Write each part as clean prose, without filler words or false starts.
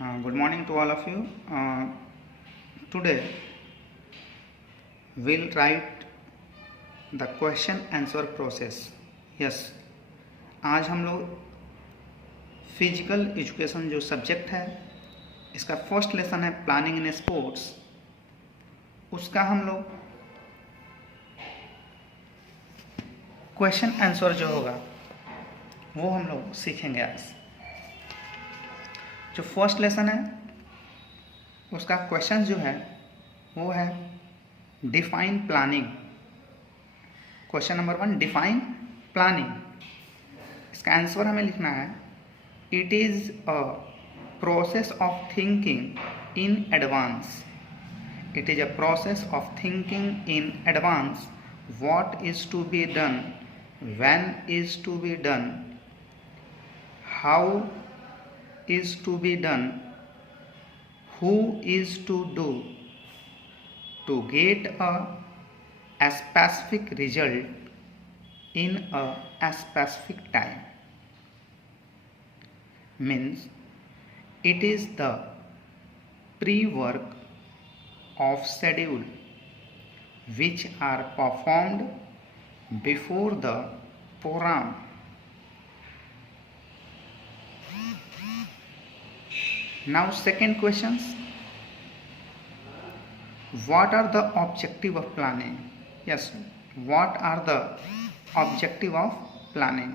Good morning to all of you. Today we'll write the question answer process. Yes, आज हम लोग physical education जो subject है इसका फर्स्ट लेसन है प्लानिंग इन स्पोर्ट्स। उसका हम लोग क्वेश्चन आंसर जो होगा वो हम लोग सीखेंगे आज। जो फर्स्ट लेसन है उसका क्वेश्चन जो है वो है define planning. Question number 1, define planning. इसका आंसर हमें लिखना है it is a process of thinking in advance. It is a process of thinking in advance what is to be done, when is to be done, how is to be done, who is to do, to get a specific result in a specific time. Means it is the pre-work of schedule which are performed before the program. Now second questions, what are the objective of planning? Yes, what are the objective of planning?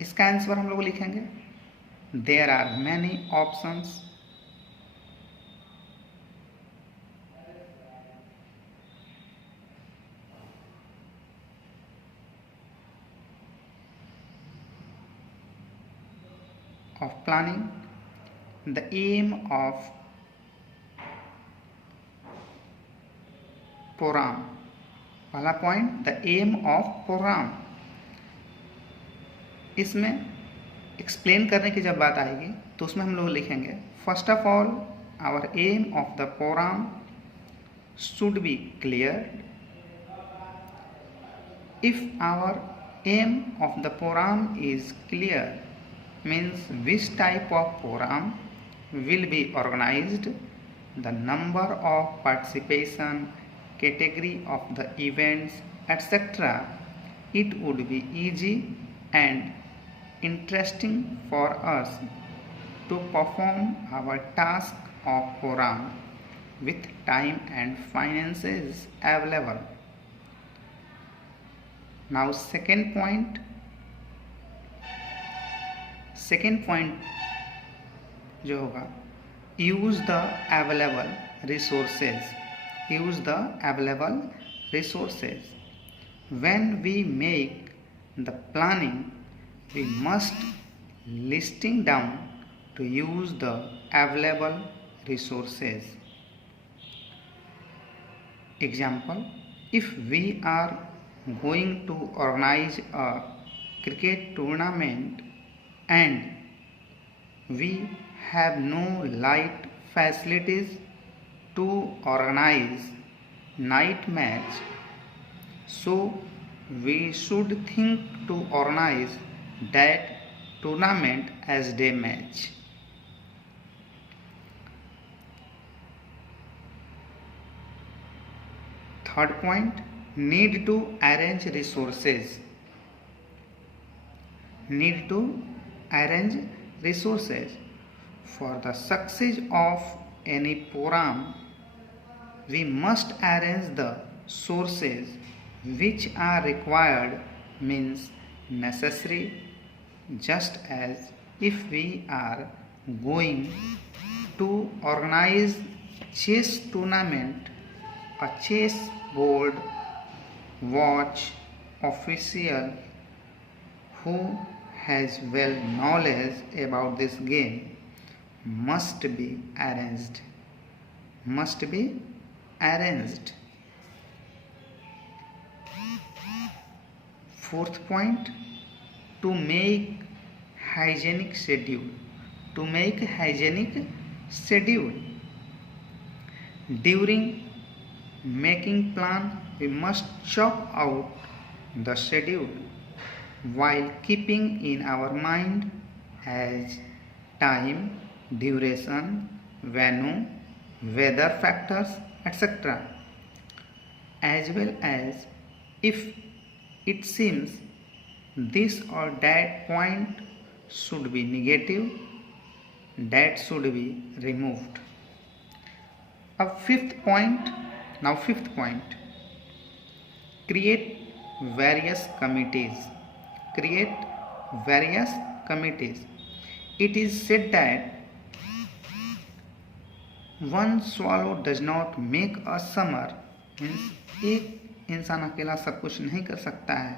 इसका answer हम लोग लिखेंगे there are many options of planning. The aim of program, पहला point the aim of programme. इसमें explain करने की जब बात आएगी तो उसमें हम लोग लिखेंगे first of all our aim of the programme should be clear. If our aim of the programme is clear means which type of program will be organized, the number of participation, category of the events, etc. It would be easy and interesting for us to perform our task of program with time and finances available. Now second point जो होगा use the available resources. When we make the planning we must listing down to use the available resources. Example, if we are going to organise a cricket tournament and we have no light facilities to organize night match, so we should think to organize that tournament as day match. Third point, need to arrange resources. For the success of any program we must arrange the sources which are required, means necessary, just as if we are going to organize chess tournament, a chess board, watch, official who has well knowledge about this game must be arranged. Fourth point, to make hygienic schedule. During making plan we must chalk out the schedule while keeping in our mind as time, duration, venue, weather factors, etc. As well as if it seems this or that point should be negative, that should be removed. Fifth point, create various committees. Create various committees. It is said that one swallow does not make a summer, means एक इंसान अकेला सब कुछ नहीं कर सकता है.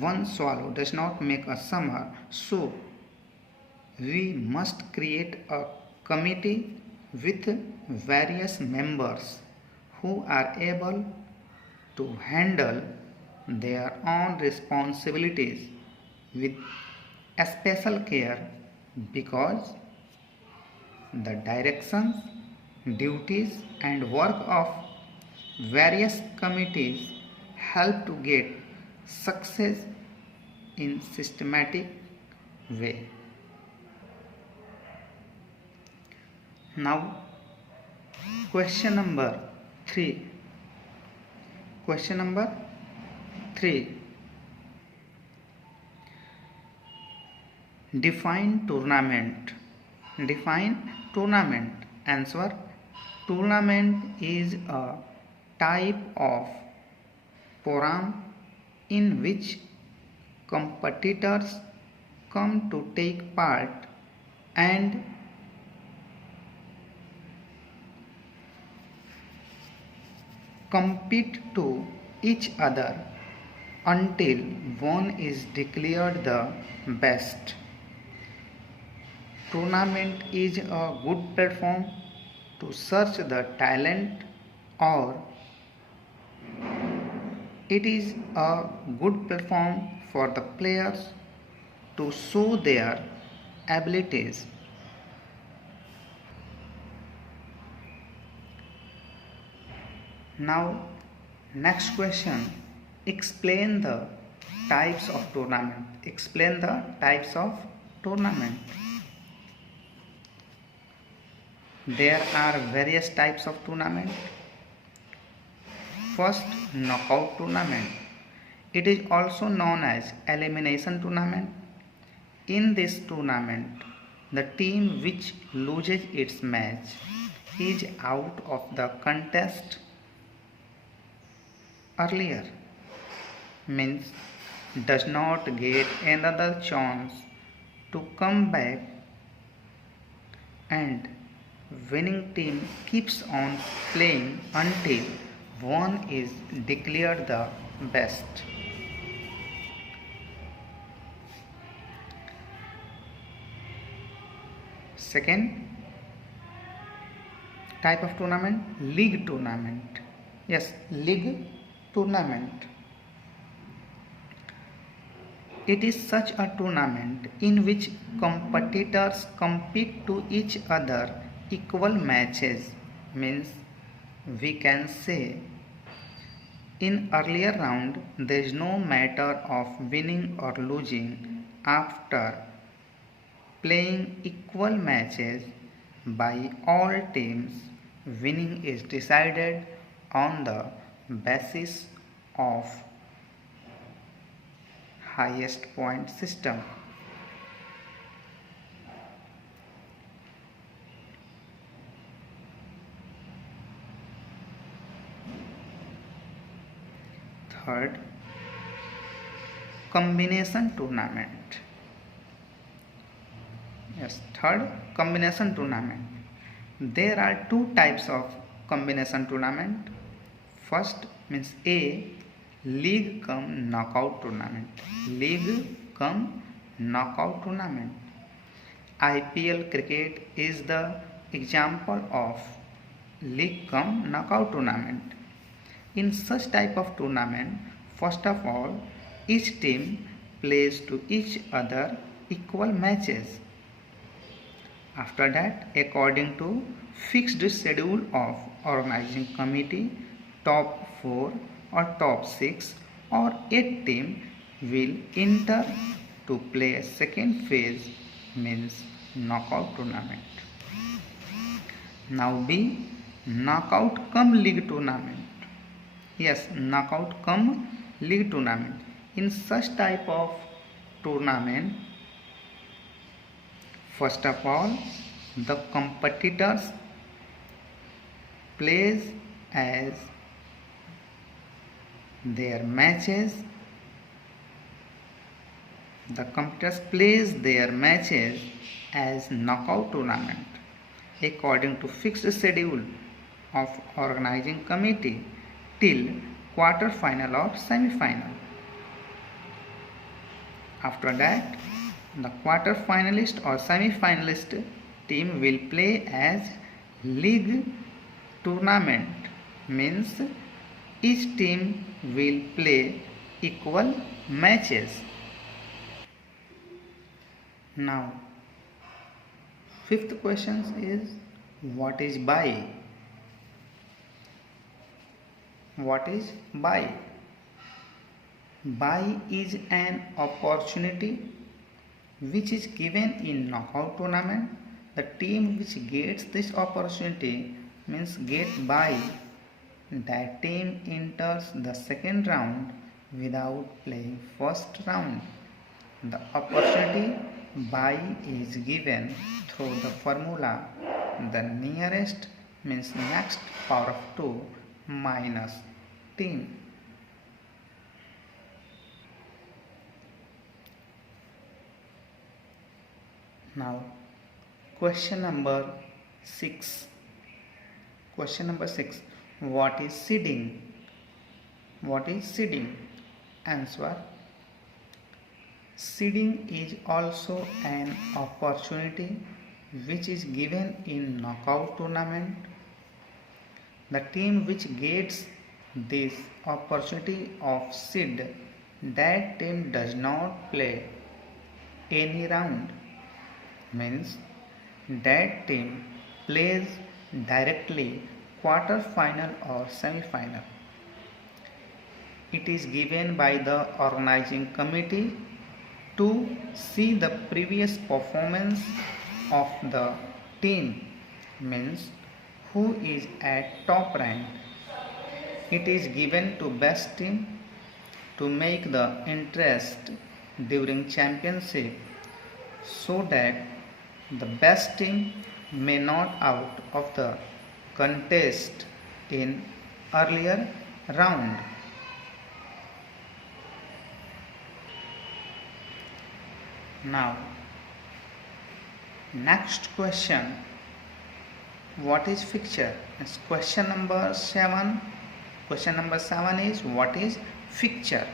One swallow does not make a summer, so we must create a committee with various members who are able to handle their own responsibilities with special care, because the directions, duties and work of various committees help to get success in systematic way. Now question number 3. Question number 3. Define tournament. Define tournament. Answer: tournament is a type of program in which competitors come to take part and compete to each other until one is declared the best. Tournament is a good platform to search the talent, or it is a good platform for the players to show their abilities. Now, next question. Explain the types of tournament. Explain the types of tournament. There are various types of tournament. First, knockout tournament. It is also known as elimination tournament. In this tournament, the team which loses its match is out of the contest earlier, means does not get another chance to come back, and winning team keeps on playing until one is declared the best. Second type of tournament, league tournament. Yes, league tournament. It is such a tournament in which competitors compete to each other equal matches, means we can say in earlier round there is no matter of winning or losing. After playing equal matches by all teams, winning is decided on the basis of highest point system. Third, combination tournament. Yes, third, combination tournament. There are two types of combination tournament. First means A, league cum knockout tournament. League cum knockout tournament. IPL cricket is the example of league cum knockout tournament. In such type of tournament, first of all, each team plays to each other equal matches. After that, according to fixed schedule of organizing committee, top 4 or top 6 or 8 team will enter to play a second phase, means knockout tournament. Now B, knockout cum league tournament. Yes, knockout cum league tournament. In such type of tournament, first of all, the competitors plays as their matches. The competitors plays their matches as knockout tournament according to fixed schedule of organizing committee till quarter final or semi-final. After that, the quarter finalist or semi-finalist team will play as league tournament, means each team will play equal matches. Now, fifth question is, what is buy? What is buy? Buy is an opportunity which is given in knockout tournament. The team which gets this opportunity means get buy. That team enters the second round without playing first round. The opportunity buy is given through the formula the nearest means next power of 2 minus team. Now question number 6. Question number 6. What is seeding? What is seeding? Answer. Seeding is also an opportunity which is given in knockout tournament. The team which gets this opportunity of seed, that team does not play any round, means that team plays directly quarter final or semi final. It is given by the organizing committee to see the previous performance of the team, means who is at top rank. It is given to best team to make the interest during championship so that the best team may not out of the contest in earlier round. Now, next question, what is fixture? It's question number 7. Question number 7 is, what is fixture?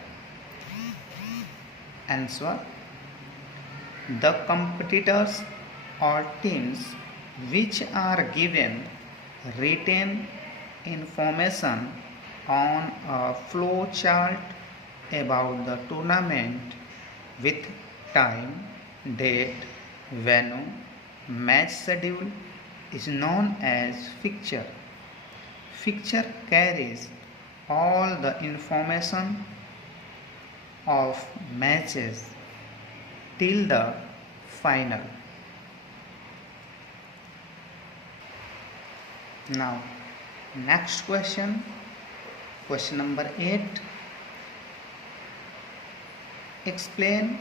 Answer. The competitors or teams which are given written information on a flow chart about the tournament with time, date, venue, match schedule is known as fixture. Fixture carries all the information of matches till the final. Now, next question, question number 8. Explain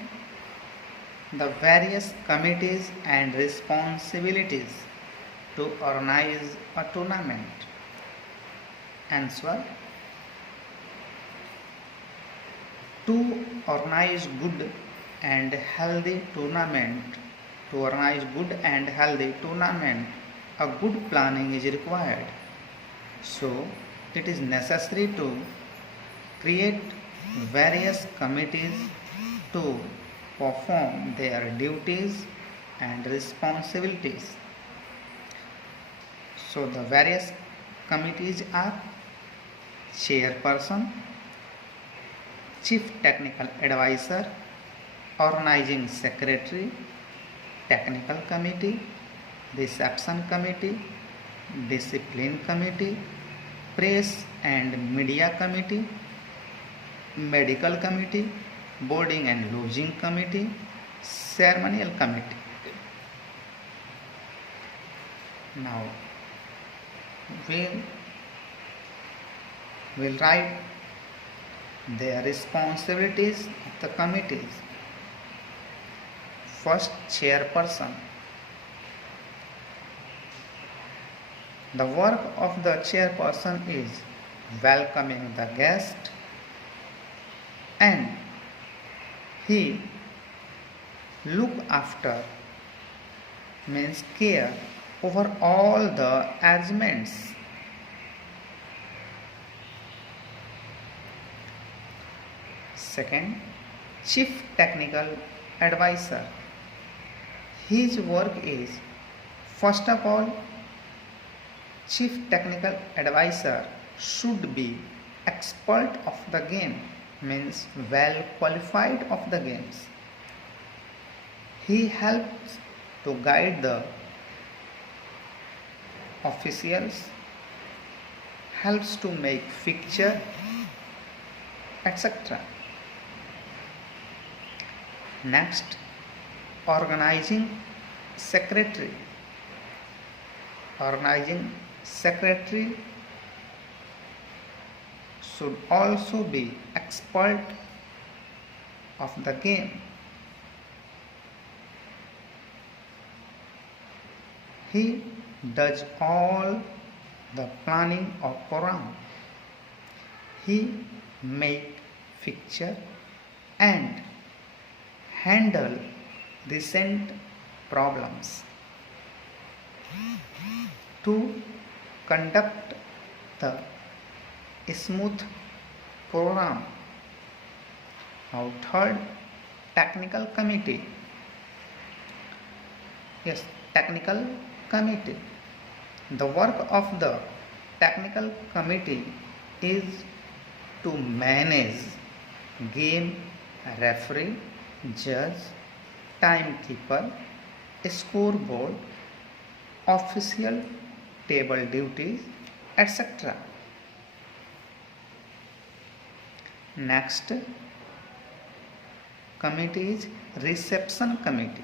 the various committees and responsibilities to organize a tournament. Answer. To organize good and healthy tournament, a good planning is required. So, it is necessary to create various committees to perform their duties and responsibilities. So, the various committees are chairperson, chief technical advisor, organizing secretary, technical committee, reception committee, discipline committee, press and media committee, medical committee, boarding and lodging committee, ceremonial committee. Now we'll, we'll write the responsibilities of the committees. First, chairperson. The work of the chairperson is welcoming the guest, and he look after, means care over all the arrangements. Second, chief technical advisor. His work is, first of all, chief technical advisor should be expert of the game, means well qualified of the games. He helps to guide the officials, helps to make fixture, etc. Next, organizing secretary. Organizing secretary should also be expert of the game. He does all the planning of program. He make fixture and handle recent problems. To conduct the smooth program. Now third, technical committee. Yes, technical committee. The work of the technical committee is to manage game, referee, judge, timekeeper, scoreboard, official table duties, etc. Next committee is reception committee.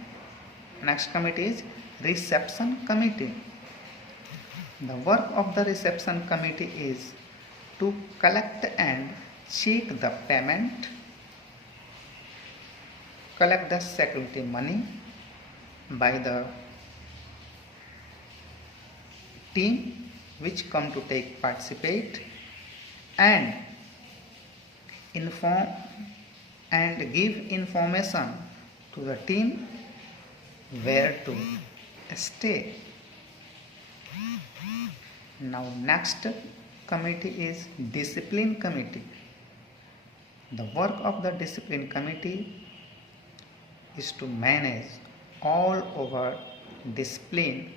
Next committee is reception committee. The work of the reception committee is to collect and check the payment, collect the security money by the team which come to take participate, and inform and give information to the team where to stay. Now next committee is discipline committee. The work of the discipline committee is to manage all over discipline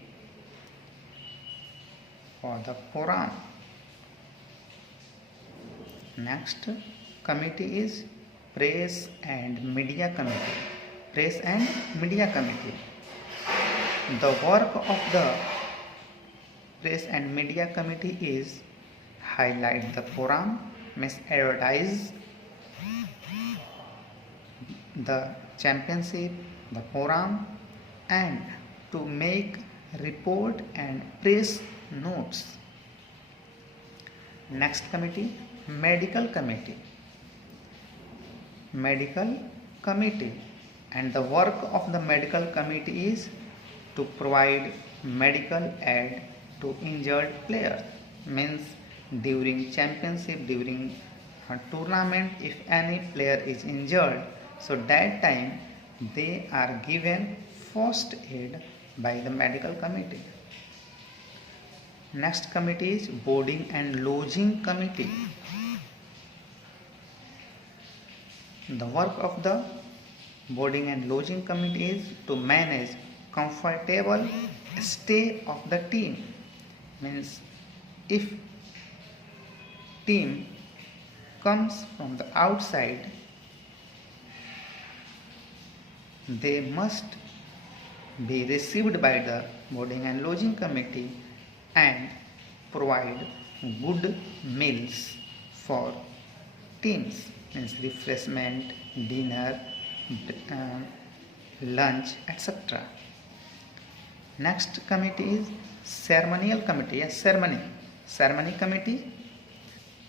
for the program. Next committee is press and media committee. Press and media committee. The work of the press and media committee is highlight the program, means advertise the championship, the program, and to make report and press notes. Next committee, medical committee. Medical committee, and the work of the medical committee is to provide medical aid to injured players, means during championship, during a tournament, if any player is injured, so that time they are given first aid by the medical committee. Next committee is boarding and lodging committee. The work of the boarding and lodging committee is to manage comfortable stay of the team, means if team comes from the outside, they must be received by the boarding and lodging committee and provide good meals for teams, means refreshment, dinner, lunch, etc. Next committee is ceremonial committee. Yes, ceremony committee.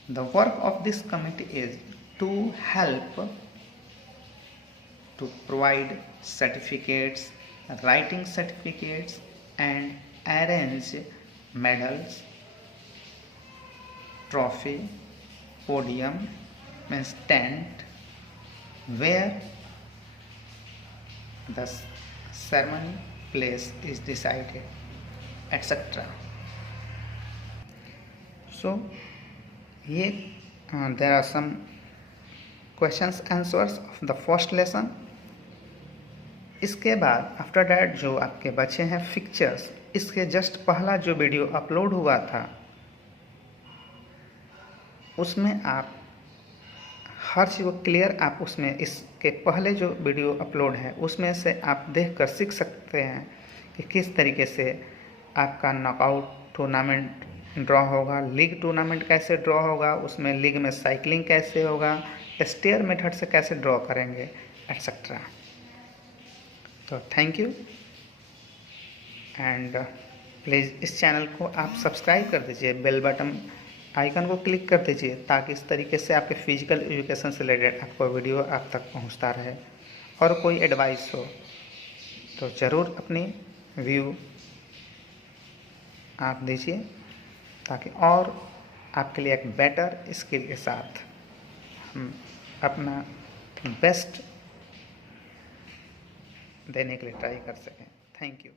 The work of this committee is to help to provide certificates, writing certificates, and arrange medals, trophy, podium, means tent, where the ceremony place is decided, etc. So there are some questions answers of the first lesson. इसके बाद after that जो आपके बचे हैं pictures, इसके just पहला जो video upload हुआ था उसमें आप हर चीज़ को क्लियर आप उसमें इसके पहले जो वीडियो अपलोड है उसमें से आप देखकर सीख सकते हैं कि किस तरीके से आपका नॉकआउट टूर्नामेंट ड्रॉ होगा, लीग टूर्नामेंट कैसे ड्रॉ होगा, उसमें लीग में साइकिलिंग कैसे होगा, स्टेयर मेथड से कैसे ड्रॉ करेंगे, एट्सेट्रा। तो थैंक यू एंड प्लीज़ इस चैनल को आप सब्सक्राइब कर दीजिए, बेल बटन आइकन को क्लिक कर दीजिए ताकि इस तरीके से आपके फिजिकल एजुकेशन से रिलेटेड आपको वीडियो आप तक पहुंचता रहे। और कोई एडवाइस हो तो ज़रूर अपनी व्यू आप दीजिए ताकि और आपके लिए एक बेटर स्किल के साथ हम अपना बेस्ट देने के लिए ट्राई कर सकें। Thank you.